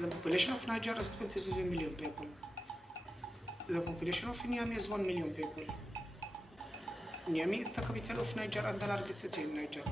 The population of Niger is 27 million people. The population of Niamey is 1 million people. Niamey is the capital of Niger and the largest city in Niger.